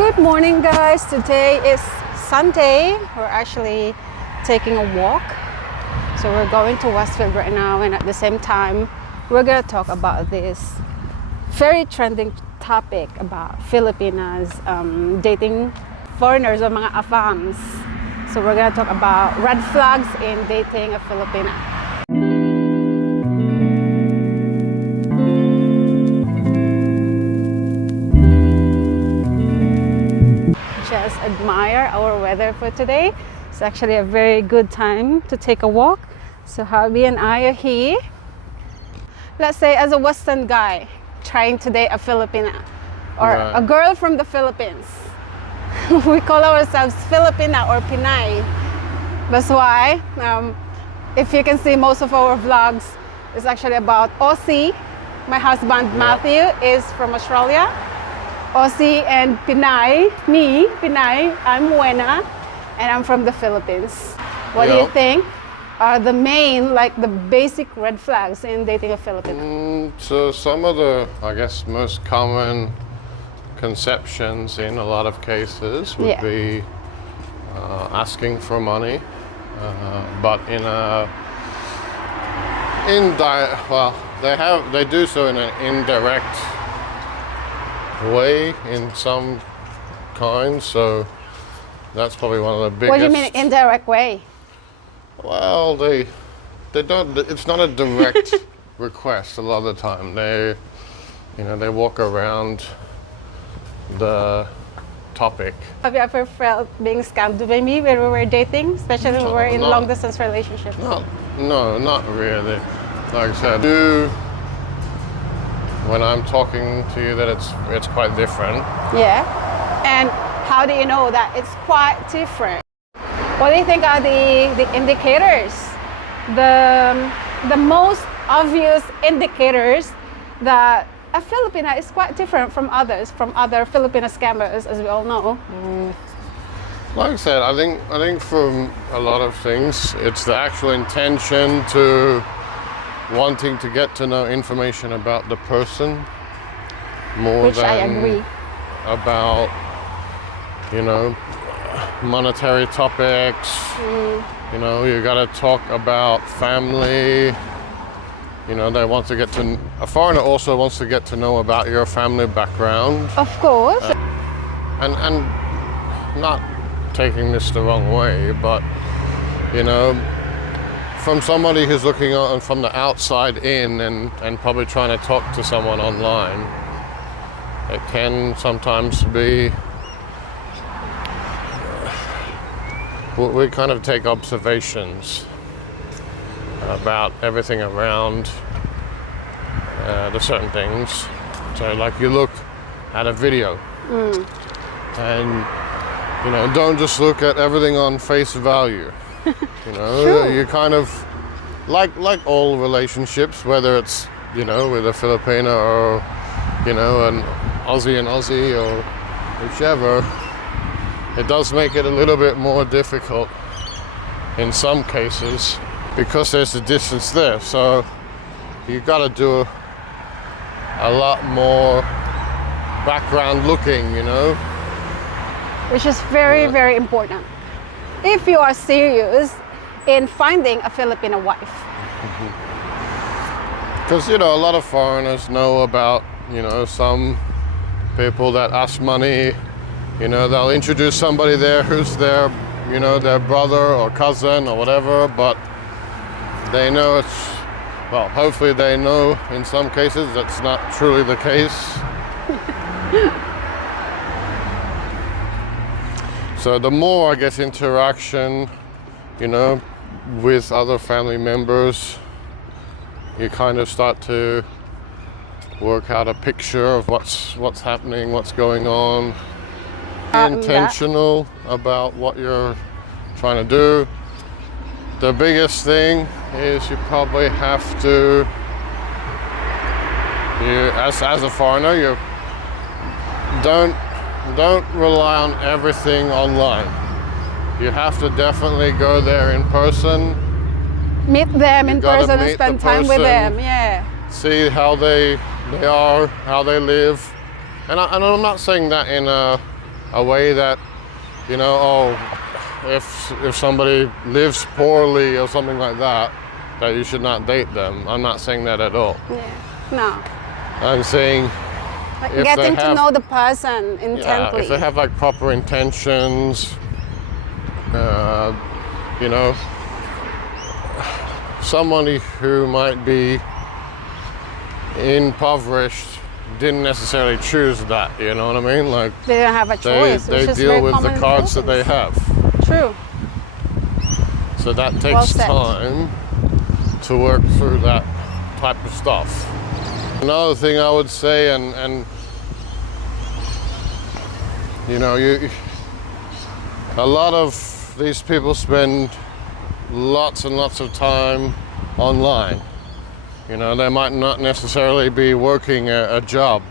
Good morning, guys. Today is Sunday. We're actually taking a walk. So we're going to Westfield right now, and at the same time, we're gonna talk about this very trending topic about Filipinas dating foreigners or mga afams. So we're gonna talk about red flags in dating a Filipina. Just admire our weather for today. It's actually a very good time to take a walk. So hubby and I are here. Let's say as a Western guy trying to date a Filipina or a girl from the Philippines. We call ourselves Filipina or Pinay. That's why, if you can see, most of our vlogs is actually about Aussie. My husband Matthew is from Australia. Aussie and Pinay, me, Pinay, I'm Buena, and I'm from the Philippines. What do you think are the main, like the basic red flags in dating a Filipino? So some of the, I guess, most common conceptions in a lot of cases would be asking for money, but in a they do so in an indirect way in some kinds, so that's probably one of the biggest. What do you mean indirect way? Well, they don't. It's not a direct request. A lot of the time, they walk around the topic. Have you ever felt being scammed by me when we were dating, especially when we were in long distance relationships? No, not really. Like I said, when I'm talking to you, that it's quite different. Yeah, and how do you know that it's quite different? What do you think are the indicators, the most obvious indicators that a Filipina is quite different from other Filipino scammers, as we all know? Like I said, I think from a lot of things, it's the actual intention to wanting to get to know information about the person more Which than I agree. About monetary topics. You got to talk about family. They want to get to. A foreigner also wants to get to know about your family background. Of course. And not taking this the wrong way, but from somebody who's looking on from the outside in and probably trying to talk to someone online, it can sometimes be. We kind of take observations about everything around the certain things. So like you look at a video and don't just look at everything on face value. You kind of like all relationships, whether it's with a Filipina or an Aussie and Aussie or whichever. It does make it a little bit more difficult in some cases because there's a distance there. So you've got to do a lot more background looking, Which is very, very important if you are serious in finding a Filipino wife. Because, a lot of foreigners know about, some people that ask money. They'll introduce somebody there who's their brother or cousin or whatever, but they know hopefully they know in some cases that's not truly the case. So the more, I guess, interaction, with other family members, you kind of start to work out a picture of what's happening, what's going on. Intentional about what you're trying to do. The biggest thing is you probably have to, as a foreigner, you don't rely on everything online. You have to definitely go there in person. Meet them in person and spend time with them. Yeah. See how they are, how they live, and I'm not saying that in a a way that, you know, oh, if somebody lives poorly or something like that, that you should not date them. I'm not saying that at all. Yeah. No. I'm saying Like if getting they to have, know the person intently. if they have like proper intentions, you know, somebody who might be impoverished didn't necessarily choose that, you know what I mean? Like They don't have a choice. they deal with the cards that they have. True. So that takes Well said. time to work through that type of stuff. Another thing I would say, and you know, a lot of these people spend lots and lots of time online. You know, they might not necessarily be working a job,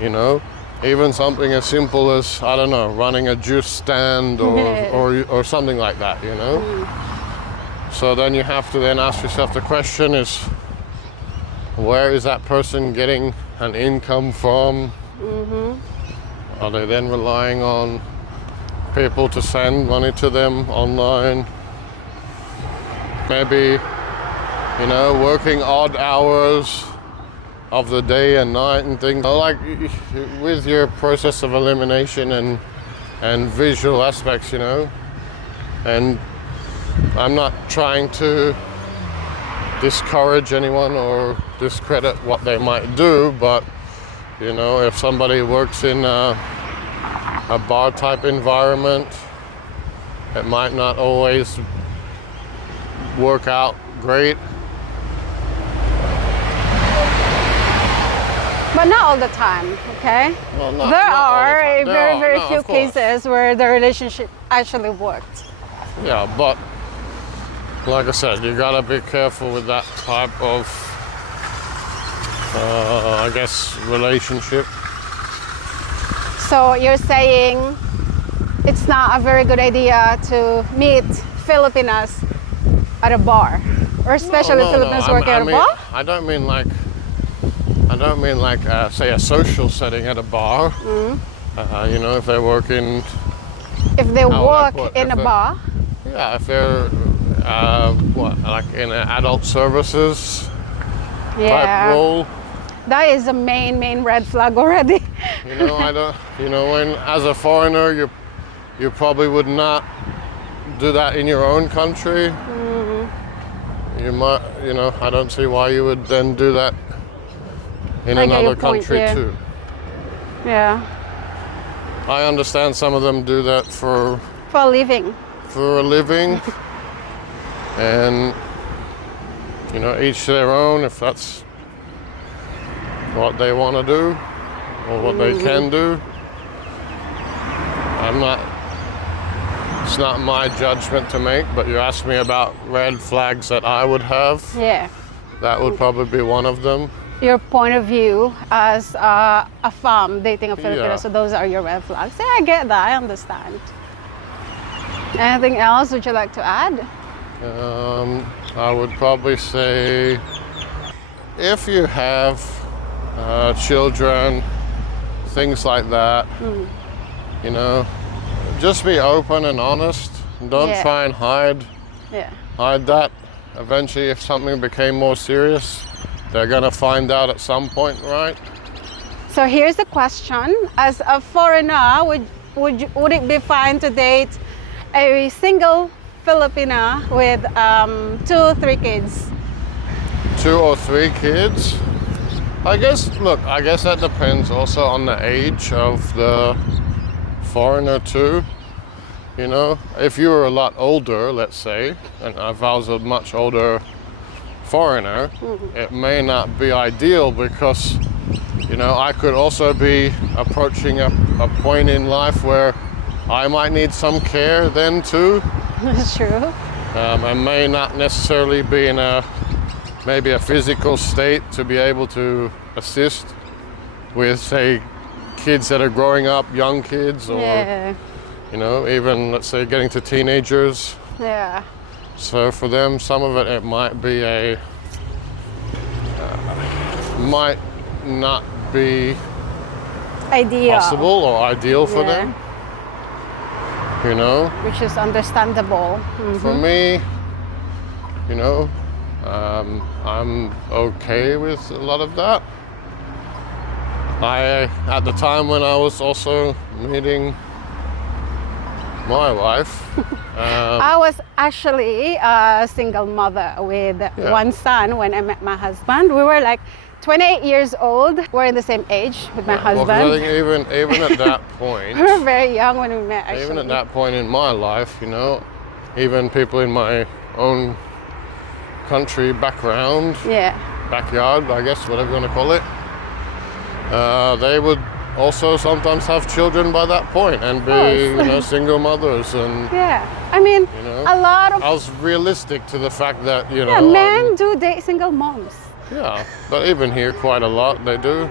you know, even something as simple as, I don't know, running a juice stand or something like that, you know. So then you have to then ask yourself the question is, where is that person getting an income from? Are they then relying on people to send money to them online? Maybe, you know, working odd hours of the day and night and things. Like with your process of elimination and visual aspects, you know. And I'm not trying to discourage anyone or discredit what they might do, but you know, if somebody works in a bar type environment, it might not always work out great. But not all the time, okay? Well, There are very few of course. cases where the relationship actually worked. Yeah, but like I said, you gotta be careful with that type of, I guess, relationship. So you're saying it's not a very good idea to meet Filipinas at a bar, or especially Filipinos working at a bar? I don't mean like, say a social setting at a bar. You know, if they're working. If they work in a they're- bar, Yeah, if they're like in an adult services type role. that is a main red flag already. You know, I don't. You know, when as a foreigner, you probably would not do that in your own country. You might. You know, I don't see why you would then do that in I get your another point, country yeah. too. Yeah, I understand some of them do that for for a living. a living, and you know, each their own. If that's what they want to do or what they can do, it's not my judgment to make. But you asked me about red flags that I would have. Yeah. That would probably be one of them. Your point of view as a afam dating a Filipino, Yeah. so those are your red flags. Yeah, I get that. I understand. Anything else would you like to add? I would probably say if you have children, things like that, you know, just be open and honest. Don't Yeah. try and hide Yeah. that. Eventually, if something became more serious, they're gonna find out at some point, right? So here's the question: as a foreigner, would it be fine to date a single Filipina with 2 or 3 kids? 2 or 3 kids. I guess that depends also on the age of the foreigner too. You know, if you were a lot older, let's say, and if I was a much older foreigner, it may not be ideal because, you know, I could also be approaching a point in life where I might need some care then too. That's true. I may not necessarily be in maybe a physical state to be able to assist with, say, kids that are growing up, young kids, or Yeah. you know, even let's say getting to teenagers. Yeah. So for them, some of it might be might not be Ideal. possible or ideal for Yeah. them. You know, Which is understandable. for me, you know, I'm okay with a lot of that. At the time when I was also meeting my wife, I was actually a single mother with one son when I met my husband. We were like 28 years old. We're in the same age with my well, 'cause husband. I think even at that point, We were very young when we met, actually. even at that point in my life, you know, even people in my own country background, Yeah. backyard, I guess, whatever you want to call it, they would also sometimes have children by that point and be, you know, single mothers. And Yeah. I mean, you know, a lot of I was realistic to the fact that, you know, men do date single moms. yeah, but even here quite a lot they do.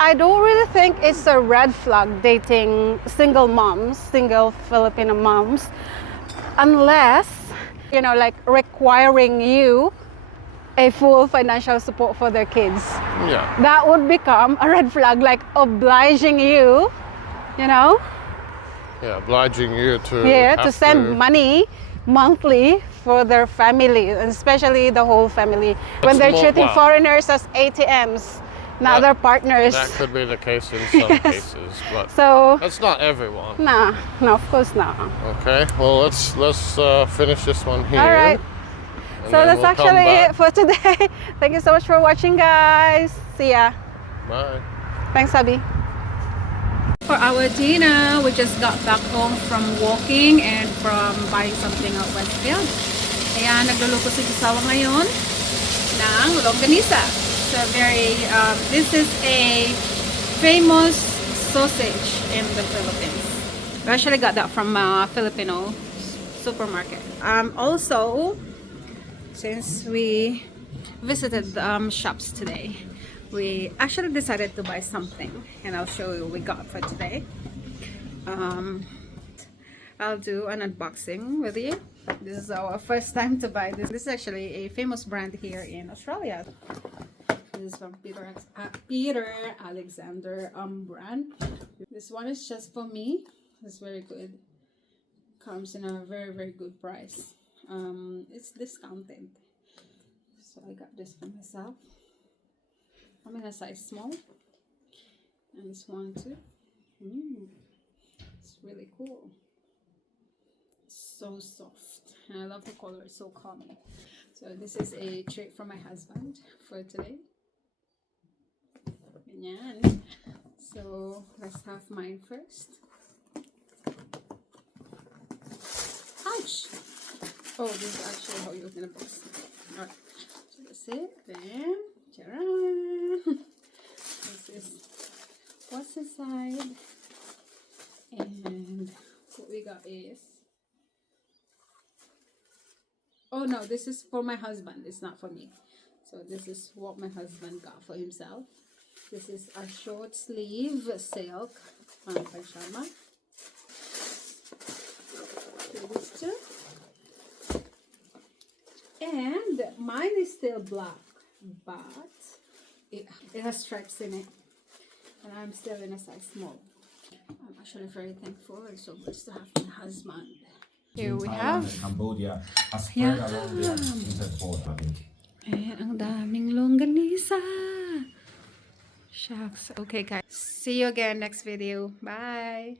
I don't really think it's a red flag dating single moms, single Filipino moms, unless, you know, like requiring you a full financial support for their kids. Yeah, That would become a red flag, like obliging you, you know, yeah, obliging you to to send money monthly for their family, and especially the whole family. When they're treating foreigners as ATMs, not their partners. That could be the case in some cases, but So, that's not everyone. nah, no, of course not. Okay, well let's finish this one here. All right. and So then that's we'll come actually back. it for today. Thank you so much for watching, guys. See ya. Bye. Thanks, Abby. For our dinner, we just got back home from walking and from buying something at Westfield. Ayan, nagluluto si Kisawa ngayon ng longganisa. So this is a famous sausage in the Philippines. We actually got that from a Filipino supermarket. Also, since we visited shops today, we actually decided to buy something, and I'll show you what we got for today. I'll do an unboxing with you. This is our first time to buy this. This is actually a famous brand here in Australia. This is from Peter Alexander brand. This one is just for me. It's very good. Comes in a very good price. It's discounted, so I got this for myself. I'm in a size small, and this one too. It's really cool. So soft, and I love the color. It's so calming. So this is a treat from my husband for today. Ganyan. So let's have mine first. Ouch! Oh, this is actually how you open a box. Alright, so that's it. Then, ta-da! This is what's inside. And what we got is, oh no, this is for my husband. It's not for me. So this is what my husband got for himself. This is a short sleeve silk pajama. This too. And mine is still black, but it has stripes in it, and I'm still in a size small. I'm actually very thankful and so blessed to have my husband. Here we have Cambodia. I spread around there inside port, I think. and ang daming longganisa. Shucks. Okay guys, see you again next video. Bye.